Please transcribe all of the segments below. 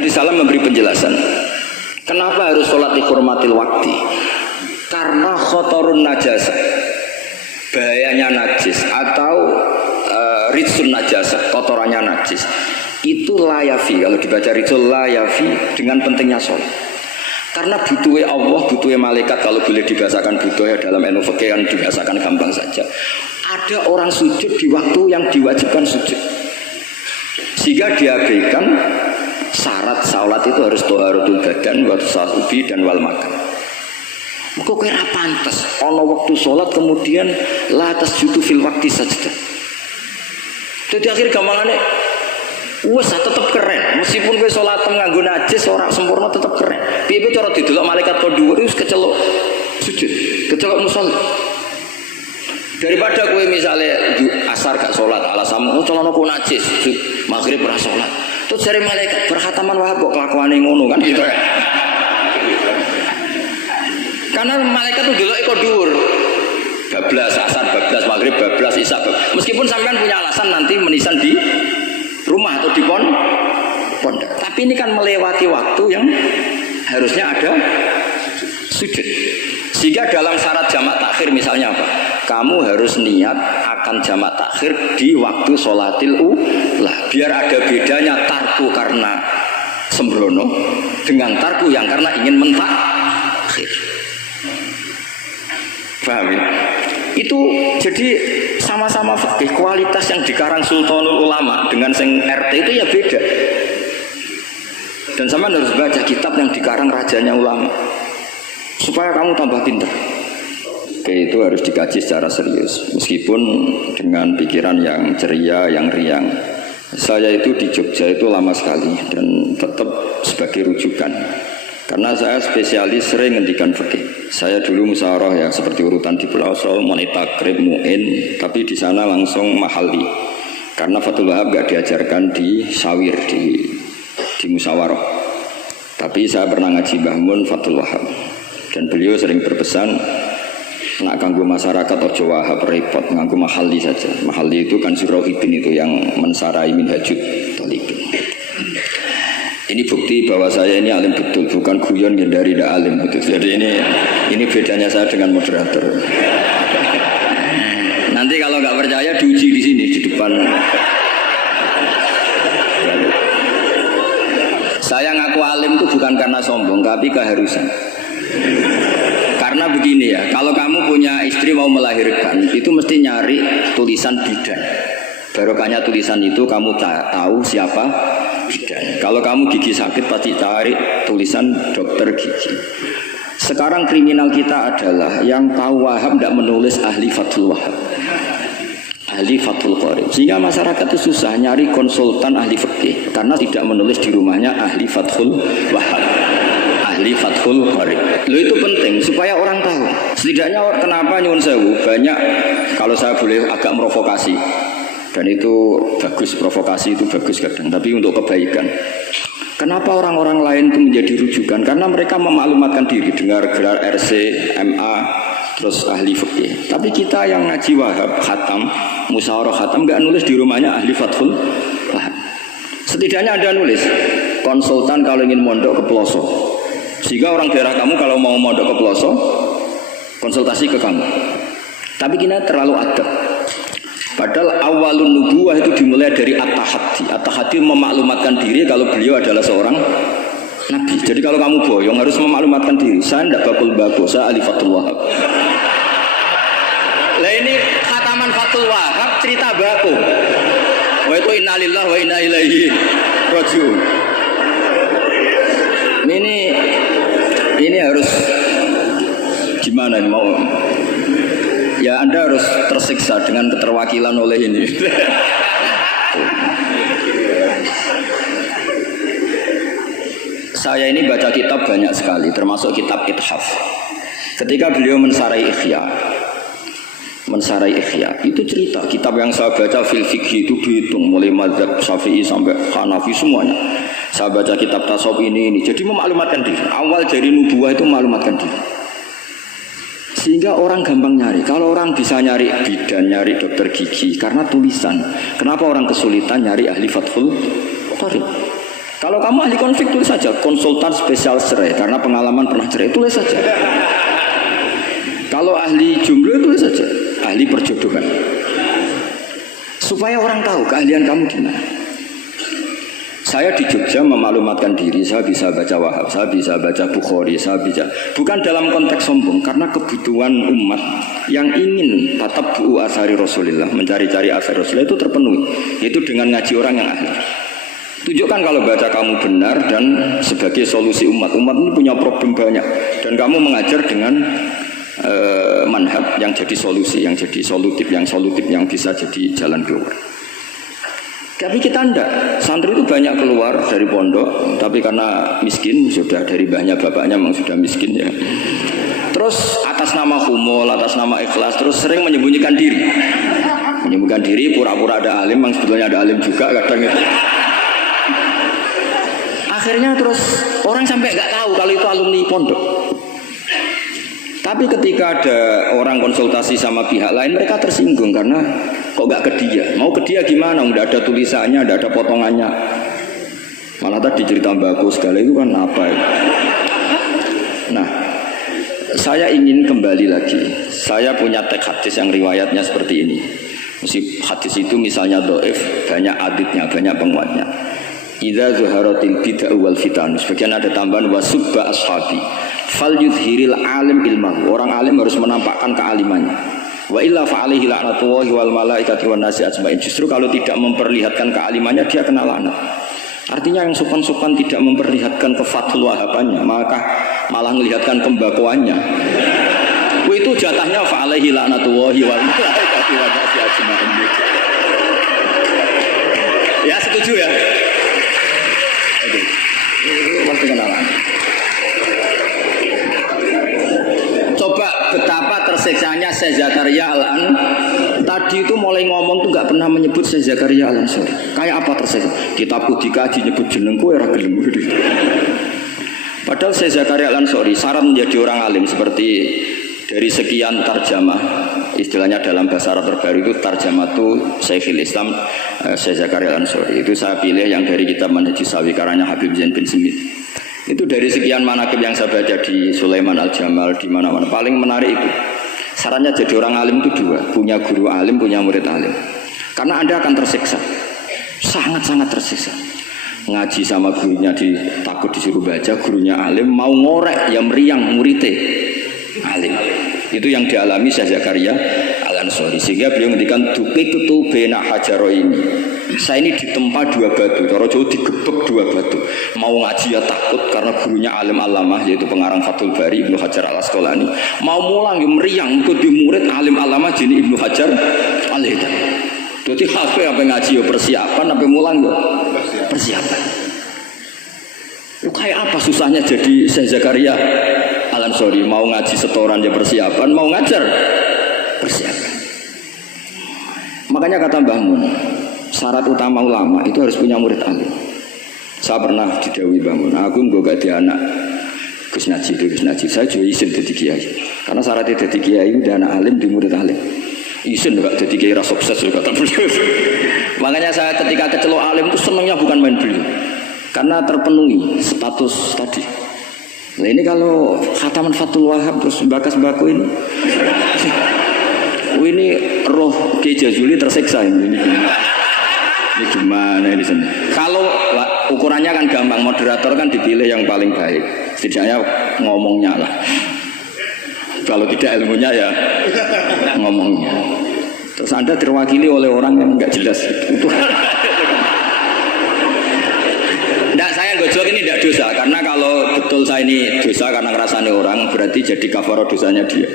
Di salam memberi penjelasan kenapa harus sholat dihormatil waktu, karena khotorun najasa, bahayanya najis atau ritsun najasa, kotorannya najis itu layafi, kalau dibaca ritsul layafi dengan pentingnya sholat. Karena butuhnya Allah, butuhnya malaikat, kalau boleh dibahasakan butuhnya dalam ilmu fikih kan dibahasakan gampang saja. Ada orang sujud di waktu yang diwajibkan sujud, sehingga diabaikan syarat sholat itu harus toharatul badan, wasaubi dan wal makan. Kok kira pantas ono waktu sholat kemudian la tasjudu fil waktu saja. Jadi akhirnya gampangannya wes tetap keren, meskipun gue sholat nganggo najis orang sempurna tetap keren. Piye cara didelok malaikat po dhuwur wis kecelok sujud, kecelok musolli. Daripada gue misalnya asar gak sholat alasan celanaku najis, maghrib ora sholat. Terus dari malaikat berkhataman wahab kok kelakuane ngono kan gitu ya. Karena malaikat itu dulu ikut dhuwur. Bablas asar, bablas maghrib, bablas isya. Meskipun sampean punya alasan nanti menisan di rumah atau di pondok. Tapi ini kan melewati waktu yang harusnya ada sujud. Sehingga dalam syarat jamak takhir misalnya apa? Kamu harus niat akan jamak takhir di waktu sholatil ulah. Biar ada bedanya tarku karena sembrono dengan tarku yang karena ingin mentakhir. Paham ya? Itu jadi sama-sama fikih, kualitas yang dikarang Sultanul Ulama dengan sing RT itu ya beda. Dan sama harus baca kitab yang dikarang rajanya ulama supaya kamu tambah pintar. Oke, itu harus dikaji secara serius meskipun dengan pikiran yang ceria, yang riang. Saya itu di Jogja itu lama sekali dan tetap sebagai rujukan karena saya spesialis sering ngendikan fikih. Saya dulu musyawarah ya seperti urutan di Pelosok, Monitakrib, Mu'in, tapi di sana langsung mahalli karena Fathul Wahab gak diajarkan di Sawir di musyawarah. Tapi saya pernah ngaji Mbah Mun Fathul Wahab dan beliau sering berpesan nak kanggo masyarakat ojo wahab repot, nganggo mahalli saja. Mahalli itu kan Surohibin itu yang mensarai minhajud talibin. Ini bukti bahwa saya ini alim betul, bukan guyon yang dari tidak alim betul. Jadi ini bedanya saya dengan moderator. Nanti kalau nggak percaya diuji di sini di depan. Saya ngaku alim itu bukan karena sombong, tapi keharusan. Karena begini ya, kalau kamu punya istri mau melahirkan, itu mesti nyari tulisan bidan. Barokahnya tulisan itu kamu tahu siapa bidan. Kalau kamu gigi sakit pasti cari tulisan dokter gigi. Sekarang kriminal kita adalah yang tahu Wahab tidak menulis ahli Fathul Wahab, ahli Fathul Qorib. Sehingga masyarakat itu susah nyari konsultan ahli fikih karena tidak menulis di rumahnya ahli Fathul Wahab, ahli Fathul Qorib. Lo itu penting supaya orang tahu. Setidaknya kenapa nyuwun sewu banyak, kalau saya boleh agak merovokasi. Dan itu bagus, provokasi itu bagus kadang, tapi untuk kebaikan. Kenapa orang-orang lain itu menjadi rujukan? Karena mereka memaklumatkan diri, dengar gelar RC, MA, terus ahli fikih. Tapi kita yang ngaji Wahab, khatam, musyawarah khatam, nggak nulis di rumahnya ahli Fathul Wahab. Setidaknya ada nulis, konsultan kalau ingin mondok ke pelosok. Sehingga orang daerah kamu kalau mau mondok ke pelosok, konsultasi ke kamu. Tapi kita terlalu adab. Padahal awalun nubuwah itu dimulai dari at-tahaddi. At-tahaddi memaklumatkan diri kalau beliau adalah seorang nabi. Jadi kalau kamu boyong harus memaklumatkan diri. Saya tidak bakul-bakul, saya ahli Fathul Wahab. Lah ini khataman Fathul Wahab cerita baku. Wa itu innalillahi wa inna ilaihi rajiun. Ini harus gimana mau? Ya Anda harus tersiksa dengan keterwakilan oleh ini. Saya ini baca kitab banyak sekali, termasuk kitab Ithaf. Ketika beliau mensarai Ihya, itu cerita kitab yang saya baca fil fikih itu dihitung mulai mazhab Syafi'i sampai Hanafi semuanya. Saya baca kitab tasawuf ini, jadi memaklumatkan diri. Awal dari nubuwah itu memaklumatkan diri. Sehingga orang gampang nyari. Kalau orang bisa nyari bidan, nyari dokter gigi karena tulisan. Kenapa orang kesulitan nyari ahli Fathul Qorib? Kalau kamu ahli konflik tulis saja konsultan spesial cerai karena pengalaman pernah cerai, tulis saja. Kalau ahli jomblo tulis saja ahli perjodohan. Supaya orang tahu keahlian kamu di mana. Saya di Jogja memaklumatkan diri, saya bisa baca Wahab, saya bisa baca Bukhari, saya bisa bukan dalam konteks sombong, karena kebutuhan umat yang ingin tatabbu'u asari Rasulullah, mencari-cari asari Rasulullah itu terpenuhi, yaitu dengan ngaji orang yang ahli. Tunjukkan kalau baca kamu benar dan sebagai solusi umat ini punya problem banyak dan kamu mengajar dengan manhaj yang jadi solusi, yang jadi solutif, yang bisa jadi jalan keluar. Tapi kita enggak, santri itu banyak keluar dari pondok, tapi karena miskin, sudah dari banyak bapaknya memang sudah miskin ya. Terus atas nama humul, atas nama ikhlas, terus sering menyembunyikan diri. Menyembunyikan diri, pura-pura ada alim, memang sebetulnya ada alim juga kadang itu. Akhirnya terus orang sampai nggak tahu kalau itu alumni pondok. Tapi ketika ada orang konsultasi sama pihak lain, mereka tersinggung karena kok nggak ke dia? Mau ke dia gimana? Udah ada tulisannya, udah ada potongannya. Malah tadi cerita bagus segala itu kan apa ya? Nah, saya ingin kembali lagi. Saya punya teks hadis yang riwayatnya seperti ini. Mesti hadis itu misalnya dhaif, banyak aditnya, banyak penguatnya. Idza zuharatil bid'ah wal fitan. Sebagian ada tambahan wasubba ashabi. Fal yudhiril alim ilmahu. Orang alim harus menampakkan kealimannya. Wa illa fa alaihi la'natullahi wal malaikati wan nasi ajmain. Justru kalau tidak memperlihatkan kealimannya dia kena laknat. Artinya yang sopan-sopan tidak memperlihatkan kefatul wahabannya, maka malah melihatkan pembakuannya. Itu jatahnya fa alaihi la'natullahi wal malaikati wan nasi ajmain. Ya setuju ya? Oke. Itu waktu kenalan. Coba betapa tersiksanya Syekh Zakaria Al-An. Tadi itu mulai ngomong tuh nggak pernah menyebut Syekh Zakaria Al-Ansori. Kayak apa tersiksa? Kitabku dikaji nyebut jenengku era gelem. Padahal Syekh Zakaria Al-Ansori syarat menjadi orang alim seperti dari sekian tarjamah, istilahnya dalam bahasa Arab terbaru itu tarjamah itu Syekhul Islam Syekh Zakaria Al-Ansori. Itu saya pilih yang dari kitab Manhajus Sawi karanya Habib Zain bin Smith. Itu dari sekian manaqib yang saya baca di Sulaiman Al-Jamal di mana-mana paling menarik itu. Syaratnya jadi orang alim itu dua, punya guru alim, punya murid alim. Karena Anda akan tersiksa. Sangat-sangat tersiksa. Ngaji sama gurunya takut disuruh baca, gurunya alim, mau ngorek yang meriang muridnya alim. Itu yang dialami Syekh Zakaria Al-Ansori. Sehingga beliau ngendikan duqiqtu baina hajaraini. Saya ini ditempa dua batu, cara Jawa digebek dua batu. Mau ngaji ya takut karena gurunya alim alamah yaitu pengarang Fathul Bari Ibnu Hajar Al-Asqalani. Mau mulang ya meriang ikut di murid alim alamah jadi Ibnu Hajar Al-Haythami. Jadi HP apa ngaji ya persiapan, apa mulang ya persiapan. Lu kayak apa susahnya jadi Syekh Zakaria Al-Ansori, mau ngaji setoran ya persiapan, mau ngajar persiapan. Makanya kata Mbah Mun, syarat utama ulama itu harus punya murid alim. Saya pernah didhawuhi Mbah Mun, aku nggak ada anak Gus Najib, saya juga izin jadi kiai. Karena syaratnya jadi kiai itu anak alim di murid alim. Izin nggak jadi kiai rasa sukses juga tak beliau. Makanya saya ketika kecelok alim itu senangnya bukan main beliau, karena terpenuhi status tadi. Nah ini kalau khataman Fathul Wahab terus bakas baku ini roh Ki Jazuli tersiksa ini gimana ini sini. Kalau ukurannya kan gampang, moderator kan dipilih yang paling baik, setidaknya ngomongnya lah. Kalau tidak ilmunya ya ngomongnya. Terus Anda terwakili oleh orang yang nggak jelas. Enggak, saya gojok ini tidak dosa, karena kalau betul saya ini dosa karena ngerasani orang, berarti jadi kafarah dosanya dia.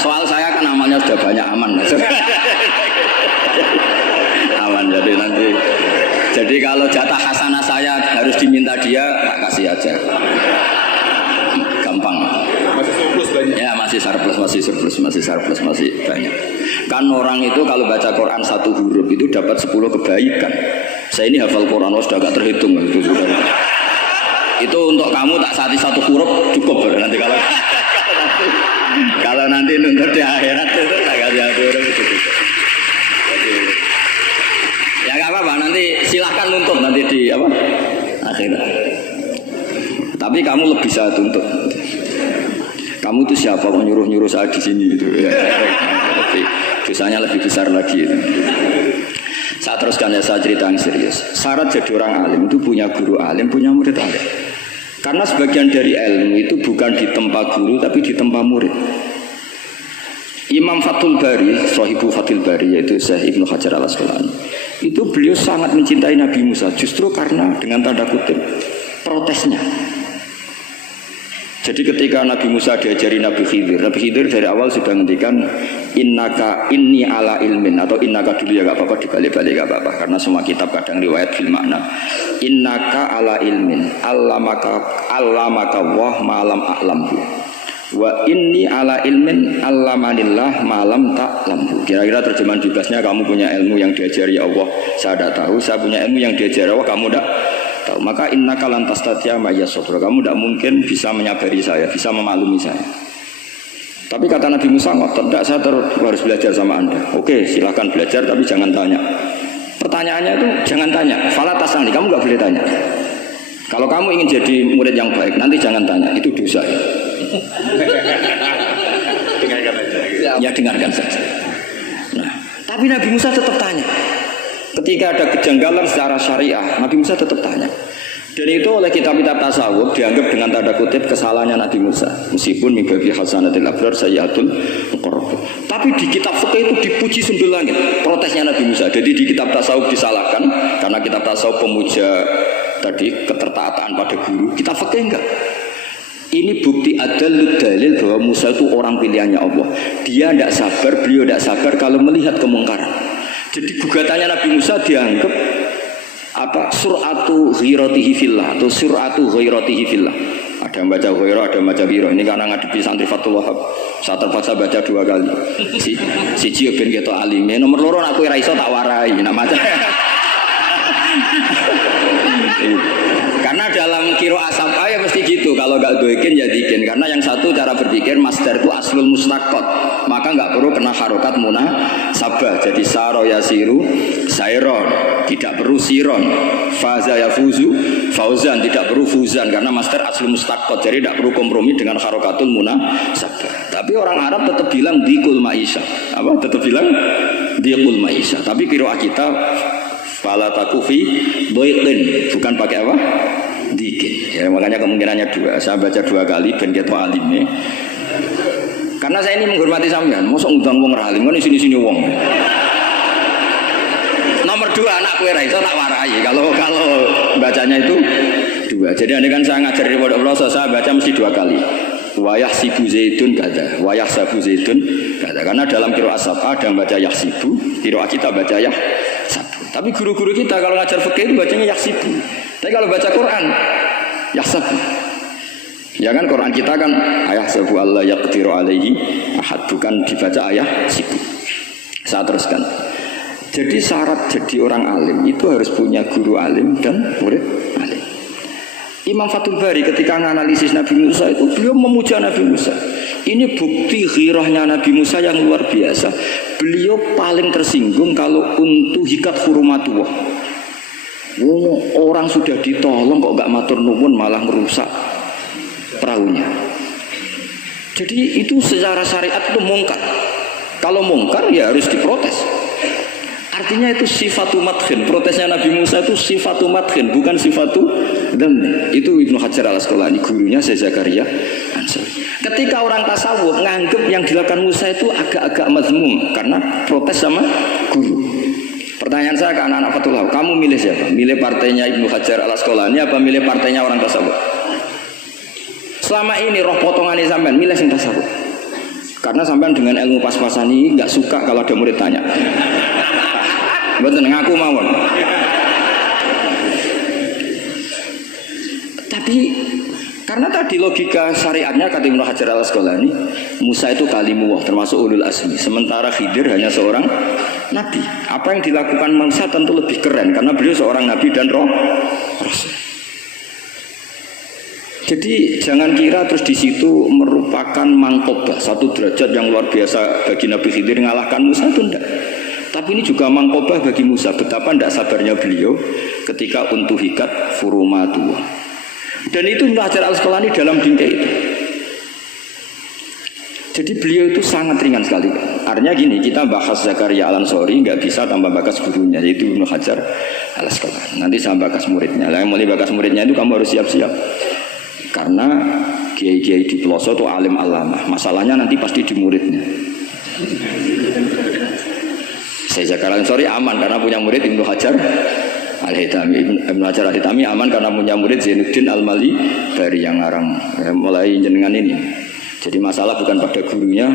Soal saya kan amalnya sudah banyak, aman. Aman, jadi nanti. Jadi kalau jatah hasanah saya harus diminta dia, tak kasih aja. Gampang. Masih surplus banyak. Ya masih surplus, masih banyak. Kan orang itu kalau baca Quran satu huruf itu dapat 10 kebaikan. Saya ini hafal Quran sudah agak terhitung itu sudah. Itu untuk kamu tak satu huruf cukup nanti kalau nanti nuntut di akhirat itu tak kasih satu huruf itu cukup. Ya nggak apa-apa, nanti silahkan nuntut nanti di apa akhirat. Tapi kamu lebih saya tuntut. Kamu itu siapa kok nyuruh saya di sini gitu ya. Tapi dosanya lebih besar lagi. Saya teruskan ya, saya cerita yang serius. Syarat jadi orang alim itu punya guru alim, punya murid alim. Karena sebagian dari ilmu itu bukan ditempa guru tapi ditempa murid. Imam Fathul Bari, Sahibu Fathul Bari, yaitu Syekh Ibnu Hajar Al-Asqalani, itu beliau sangat mencintai Nabi Musa justru karena dengan tanda kutip protesnya. Jadi ketika Nabi Musa diajari Nabi Khidir dari awal sudah menghentikan innaka inni ala ilmin, atau innaka dulu ya gak apa-apa, dibalik-balik gak apa-apa karena semua kitab kadang riwayat bil makna. Innaka ala ilmin allamaka wah ma'lam a'lamhu wa inni ala ilmin allamanillah malam tak lampu. Kira-kira terjemahan bebasnya, kamu punya ilmu yang diajari Allah saya tidak tahu, saya punya ilmu yang diajari Allah kamu tidak tahu, maka innaka lan tastatya ma yasabra, kamu tidak mungkin bisa menyabari saya, bisa memaklumi saya. Tapi kata Nabi Musa, tidak, saya harus belajar sama anda. Oke, silahkan belajar tapi jangan tanya. Pertanyaannya itu jangan tanya, fala tasani, kamu nggak boleh tanya. Kalau kamu ingin jadi murid yang baik, nanti jangan tanya, itu dosa. Dengarkan aja. Ya dengarkan saja. Nah, tapi Nabi Musa tetap tanya. Ketika ada kejanggalan secara syariah, Nabi Musa tetap tanya. Dan itu oleh kitab-kitab tasawuf dianggap dengan tanda kutip kesalahannya Nabi Musa. Meskipun mimbabi hasanatil abrar sayyatul muqarrab. Tapi di kitab fikih itu dipuji sundul langit protesnya Nabi Musa. Jadi di kitab tasawuf disalahkan karena kitab tasawuf pemuja tadi ketertaatan pada guru. Kitab fikih enggak. Ini bukti adal dalil bahwa Musa itu orang pilihannya Allah. Dia tidak sabar, beliau tidak sabar kalau melihat kemungkaran. Jadi gugatannya Nabi Musa dianggap apa? Sur'atu ghiratihi fillah atau sur'atu ghiratihi fillah. Ada yang baca ghairah, ada yang baca ghirah. Ini karena ngadepi santri Fathul Wahab. Saya terpaksa baca 2 kali. Siji ben ketok alime, nomor 2 aku ora iso tak warai nak maca. Karena dalam qiraah sab'ah ya mesti gitu, kalau enggak doikin ya dikin. Karena yang satu cara berpikir masdar itu aslul mustaqot, maka enggak perlu kena harokat munasabah. Jadi saro yasiru sairon, tidak perlu siron. Faza yafuzu fauzan, tidak perlu fuzan karena masdar aslul mustaqot. Jadi tidak perlu kompromi dengan harokatul munasabah. Tapi orang Arab tetap bilang dikul maisha. Apa? Tetap bilang dikul maisha. Tapi qiraah kita fala takufi doiqin, bukan pakai apa? Dikin. Ya, makanya kemungkinannya 2. Saya baca 2 kali ben ketok alime. Karena saya ini menghormati sampean, mosok ngundang wong ra alim kan sini-sini wong. Nomor 2 anak kowe ra iso tak warai kalau bacanya itu 2. Jadi andai kan saya ngajar di pondok pelosok, saya baca mesti 2 kali. Wayah sibu zaitun kada, wayah sabu zaitun kada. Karena dalam qiraah sab'ah ada yang baca yahsibu, qiraah kita baca yahsabu. Tapi guru-guru kita kalau ngajar fikih itu bacanya yahsibu. Tapi kalau baca Quran yahsabu. Ya kan Quran kita kan ayahsabu Allah yaqdiru alaihi ahad, bukan dibaca ayahsibu. Saya teruskan. Jadi syarat jadi orang alim itu harus punya guru alim dan murid alim. Imam Fathul Bari ketika menganalisis Nabi Musa itu beliau memuja Nabi Musa. Ini bukti ghirahnya Nabi Musa yang luar biasa. Beliau paling tersinggung kalau untuk hikat hurumatullah. Orang sudah ditolong kok gak matur nuwun malah merusak perahunya. Jadi itu secara syariat itu mungkar. Kalau mungkar ya harus diprotes. Artinya itu sifatu madkhin. Protesnya Nabi Musa itu sifatu madkhin, bukan sifatu dhammi. Itu Ibnu Hajar Al-Asqalani, gurunya Syekh Zakaria Ansari. Ketika orang tasawuf nganggep yang dilakukan Musa itu agak-agak mazmum karena protes sama guru. Pertanyaan saya ke anak-anak Fatullah, kamu milih siapa? Milih partainya Ibnu Hajar Al-Asqalani apa milih partainya orang tasawuf? Selama ini roh potongannya sampean milih sing tasawuf. Karena sampean dengan ilmu pas-pasan ini nggak suka kalau ada murid tanya. Betul, ngaku mawon. Tapi karena tadi logika syariatnya kata Ibnu Hajar Al-Asqalani, Musa itu kalimullah termasuk ulul azmi, sementara Khidir hanya seorang nabi. Apa yang dilakukan Musa tentu lebih keren karena beliau seorang nabi dan rasul. Jadi jangan kira terus di situ merupakan mangkobah, satu derajat yang luar biasa bagi Nabi Khidir mengalahkan Musa, itu enggak. Tapi ini juga mangkobah bagi Musa. Betapa tidak sabarnya beliau ketika untuhikat furumatu. Dan itu Ibnu Hajar Al-Asqalani dalam bingkai itu. Jadi beliau itu sangat ringan sekali. Artinya gini, kita bahas Zakaria Al-Ansori nggak bisa tanpa bakas gurunya, yaitu Ibnu Hajar Al-Asqalani. Nanti saya bakas muridnya. Yang mulai bakas muridnya itu kamu harus siap-siap. Karena kiai-kiai di pelosok itu alim alamah. Masalahnya nanti pasti di muridnya. Saya Zakaria Al-Ansori aman karena punya murid Ibnu Hajar Al-Hitami. Ibnu Hajar Al-Hitami aman karena punya murid Zainuddin Al-Mali dari yang ngarang mulai jenengan ini. Jadi masalah bukan pada gurunya,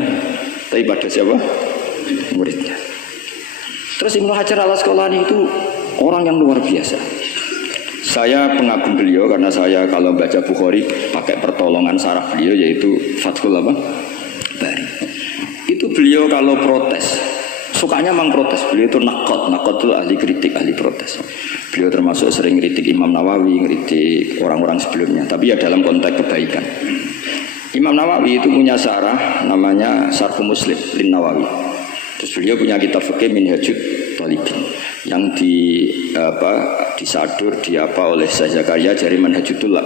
tapi pada siapa? Muridnya. Terus Ibnu Hajar Al-Asqalani itu orang yang luar biasa. Saya pengagum beliau karena saya kalau baca Bukhari pakai pertolongan sarah beliau yaitu Fathul Bari. Itu beliau kalau protes, sukanya memang protes. Beliau itu nakot itu ahli kritik, ahli protes. Beliau termasuk sering kritik Imam Nawawi, kritik orang-orang sebelumnya. Tapi ya dalam konteks kebaikan. Imam Nawawi itu punya syarah namanya Syarh Muslim Lin Nawawi. Terus beliau punya kitab fikih Minhajut Thalibin yang disadur oleh Syekh Zakaria dari Manhajut Tulab.